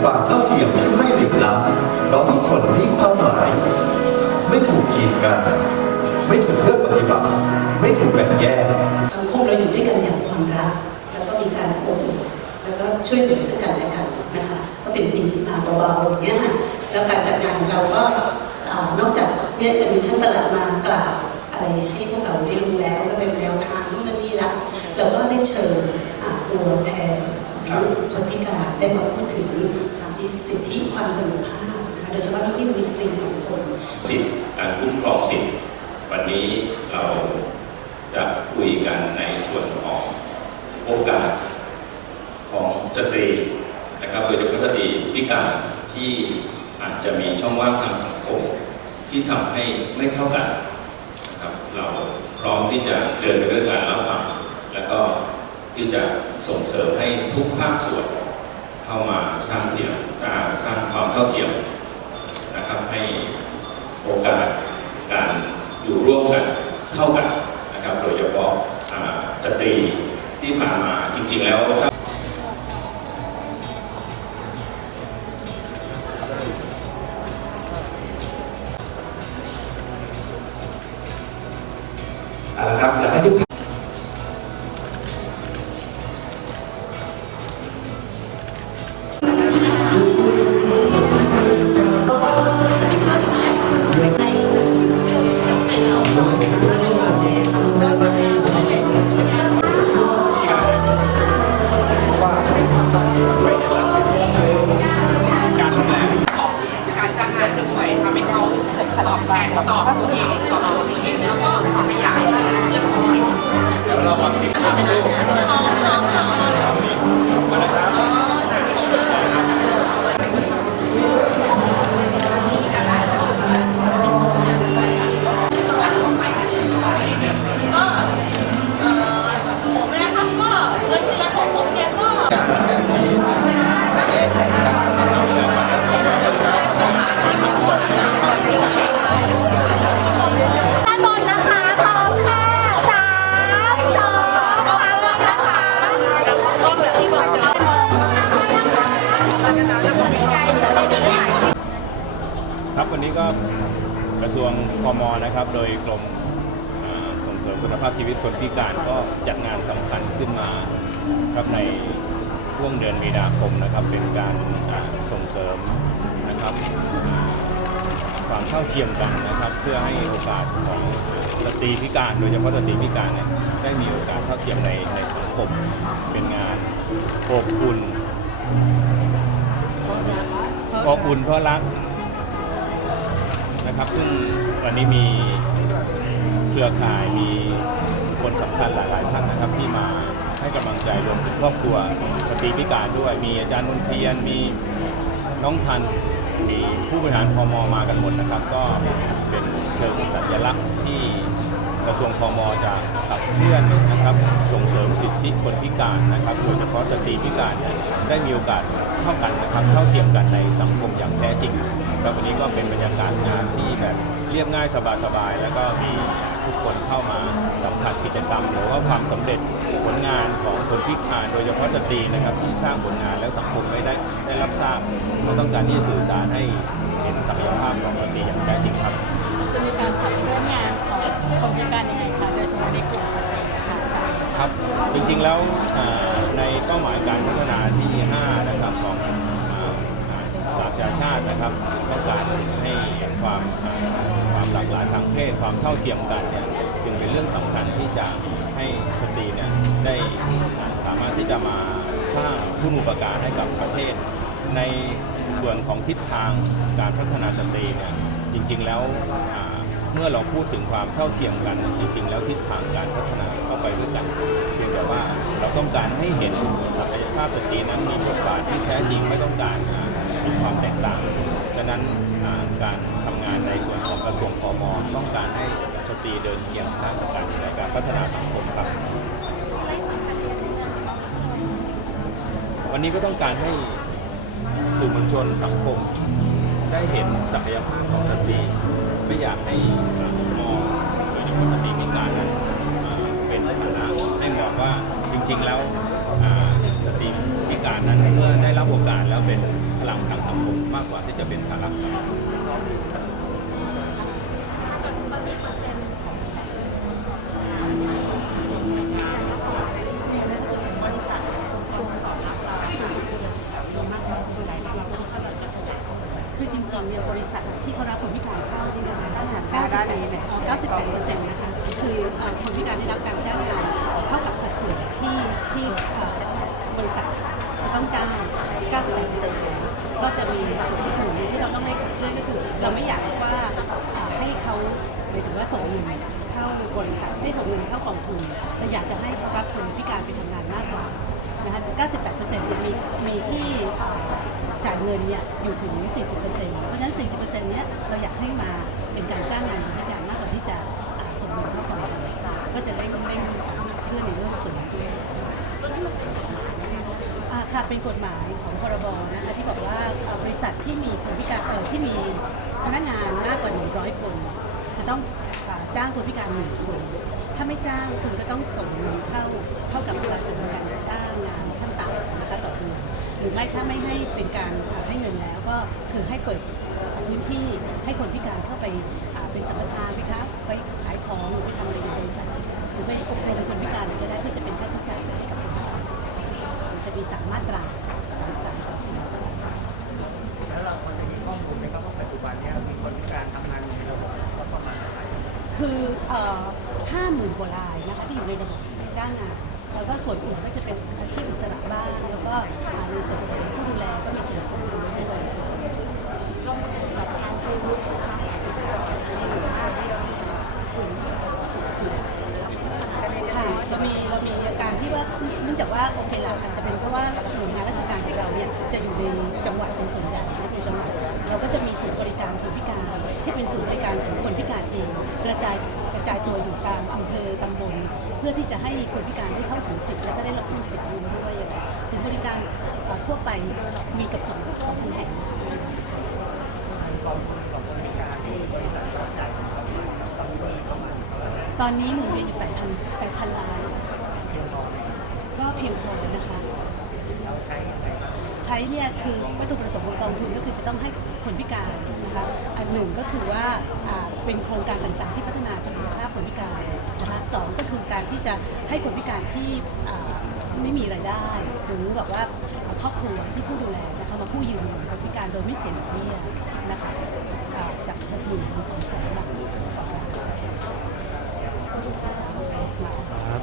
ความเท่าเทียมที่ไม่หลื่อมล้ำเพราะทุกคนมีความหมาย ไม่ถูกกีดกัน ไม่ถูกเลือกปฏิบัติ ไม่ถูกแบ่งแยกสังคมเราอยู่ด้วยกันอย่างความรัก แล้วก็มีการอบอุ่นแล้วก็ช่วยเหลือซึ่งกันและกันนะคะก็เป็นสิ่งที่มาเบาๆอย่างเงี้ยค่ะแล้วการจัดงานเราก็นอกจากเนี่ยจะมีท่านประหลัดมากล่าวอะไรให้พวกเราได้รู้แล้วและเป็นแนวทางนู่นนั่นนี่ละเราก็ได้เชิญตัวแทนของคนพิการ ได้มาพูดถึงอ่าที่สิทธิความเสมอภาคนะคะโดยเฉพาะที่มีสตรีสองคนสิทธิการคุ้มครองสิทธิวันนี้เราจะคุยกันในส่วนของโอกาสของสตรีนะครับโดยเฉพาะสตรีพิการที่อาจจะมีช่องว่างทางสังคมที่ทำให้ไม่เท่ากันนะครับเราพร้อมที่จะเดินไปด้วยการรับฟังแล้วก็ที่จะส่งเสริมให้ทุกภาคส่วน เข้ามาสร้างเทียมสร้างความเท่าเทียมนะครับ ให้โอกาสการอยู่ร่วมกันเท่ากันนะครับ โดยเฉพาะอ่าสตรีที่ผ่านมาจริง ๆ แล้วถ้าเอาละครับอยากให้ทุก วันนี้ก็กระทรวงพมนะครับ โดยกรมส่งเสริมคุณภาพชีวิตคนพิการก็จัดงานสำคัญขึ้นมาครับในช่วงเดือนมีนาคมนะครับ เป็นการส่งเสริมนะครับความเท่าเทียมกันนะครับ เพื่อให้โอกาสของสตรีพิการโดยเฉพาะสตรีพิการเนี่ยได้มีโอกาสเท่าเทียมในในสังคมเป็นงานอบอุ่นอบอุ่นเพราะรัก นะครับ ซึ่งวันนี้มีเครือข่ายมีคนสำคัญหลาย ๆ ท่านนะครับที่มาให้กำลังใจรวมถึงครอบครัวสตรีพิการด้วย มีอาจารย์นนเทียนมีน้องทันมีผู้บริหารพมมากันหมดนะครับ ก็เป็นเชิงสัญลักษณ์ที่กระทรวงพมจะขับเคลื่อนนะครับส่งเสริมสิทธิคนพิการนะครับโดยเฉพาะสตรีพิการได้มีโอกาสเท่ากันนะครับเท่าเทียมกันในสังคมอย่างแท้จริง ครับวันนี้ก็เป็นบรรยากาศงานที่แบบเรียบง่ายสบายๆแล้วก็มีทุกคนเข้ามาสัมผัสกิจกรรม หรือว่าความสำเร็จผลงานของคนพิการโดยเฉพาะสตรีนะครับที่สร้างผลงานแล้วสังคมไม่ได้ได้รับทราบก็ต้องการที่จะสื่อสารให้เห็นศักยภาพของสตรีอย่างแท้จริงครับจะมีการขับเคลื่อนงานของคนพิการยังไงคะโดยเฉพาะในกลุ่มสตรีค่ะครับจริงๆแล้วอ่าในเป้าหมายการพัฒนาที่ 5 นะครับของ อ่าอ่าสหประชาชาตินะครับต้องการให้ความความหลากหลายทางเพศความเท่าเทียมกันเนี่ยจึงเป็นเรื่องสำคัญที่จะให้สตรีเนี่ยได้สามารถที่จะมาสร้างผู้อุปการให้กับประเทศ ในส่วนของทิศทางการพัฒนาสตรีเนี่ยจริงๆแล้วเมื่อเราพูดถึงความเท่าเทียมกัน จริง ๆ แล้วทิศทางการพัฒนาเข้าไปด้วยกัน เพียงแต่ว่าเราต้องการให้เห็นศักยภาพสตรีนั้นมีบทบาทที่แท้จริงไม่ต้องการ มีความแตกต่างฉะนั้นการทำงานในส่วนของกระทรวงพมต้องการให้สตรีเดินเคียงข้างกันในการพัฒนาสังคมครับวันนี้ก็ต้องการให้สื่อมวลชนสังคมได้เห็นศักยภาพของสตรีไม่อยากให้มองโดยเฉพาะสตรีพิการนั้นเป็นฐานะให้มองว่าจริงๆแล้ว ตรีพิการนั้นเมื่อได้รับโอกาสแล้วเป็นพลังทางสังคมมากกว่าที่จะเป็นภาระ ษัทจะต้องจ้าง98เปอร์เซ็นต์ก็จะมีส่วนที่อื่นที่เราต้องได้ขับเคลื่อนก็คือ เราไม่อยากว่าให้เขาหมายถึงว่าส่งเงินเข้าบริษัทให้ส่งเงินเข้ากองทุนเราอยากจะให้รับคนพิการไปทำงานมากกว่านะคะ98%เนี่ยมีมีที่จ่ายเงินเนี่ยอยู่ถึง 40%เพราะฉะนั้น 40%เนี้ยเราอยากให้มาเป็นการจ้างงานพิการมากกว่าที่จะส่งเงินเข้ากองทุนก็จะเร่งเร่งขับเคลื่อนในเรื่องส่วนนี้ด้วย ค่ะเป็นกฎหมายของพรบนะคะที่บอกว่าบริษัทที่มีคนพิการเอ่อที่มีพนักงานมากกว่า 100 คน จะต้องจ้างคนพิการหนึ่งคน ถ้าไม่จ้างคุณก็ต้องส่งเงินเข้าเข้ากับภาษีการจ้างงานขั้นต่ำนะคะต่อเดือนหรือไม่ถ้าไม่ให้เป็นการให้เงินแล้วก็คือให้เปิดพื้นที่ให้คนพิการเข้าไปเป็นสัมปทานไหมคะไปขายของหรือไปทำอะไรในบริษัทหรือไปอบรมคนพิการก็ได้เพื่อจะเป็นค่าใช้จ่ายให้กับคนพิการมัน จะมีสามมาตราสามสามสามสี่แล้วเราคนจะมีข้อมูลไหมครับว่าปัจจุบันเนี่ยมีคนพิการทำงานอยู่ในระบบประมาณเท่าไหร่คือห้าหมื่นกว่ารายนะคะที่อยู่ในระบบจ้างงานแล้วก็ส่วนอื่นก็จะเป็นอาชีพอิสระบ้างแล้วก็อ่าในส่วนของผู้ดูแลก็มีส่วนเสริมด้วยค่ะเรามีเรามีการที่ว่าเนื่องจากอเคละอาจจะเป็นเพราะว่าหน่วยงานราชการของเราเนี่ยจะอยู่ในจังหวัดเป็นส่วนใหญ่ในจังหวัดเราก็จะมีศูนย์บริการคนพิการที่เป็นศูนย์บริการของคนพิการเองกระจายกระจายตัวอยู่ตามอำเภอตำบลเพื่อที่จะให้คนพิการได้เข้าถึงสิทธิ์และก็ได้รับสิทธิ์นี้ด้วยศูนย์บริการเอ่อทั่วไปมีกับสองสองพันแห่งกอนนพิการที่บริษัทรับจ่ายของเขาเนี่ยต้องมีประมาณเท่าไหร่ตอนนี้หมุนเวียนอยู่8,000 8,000ล้าน ผิวเผินนะคะ ใช้เนี่ยคือวัตถุประสงค์ของกองทุนก็คือจะต้องให้คนพิการนะคะอันหนึ่งก็คือว่าเป็นโครงการต่างๆ ที่พัฒนาศักยภาพคนพิการนะคะสองก็คือการที่จะให้คนพิการที่ไม่มีรายได้ หรือแบบว่าครอบครัวที่ผู้ดูแลจะคามาผู้ยืมนคนพิการโดยไม่เสียดอกเบี้ยนะคะจากหมื่นถึงสองแสนบาท ครับ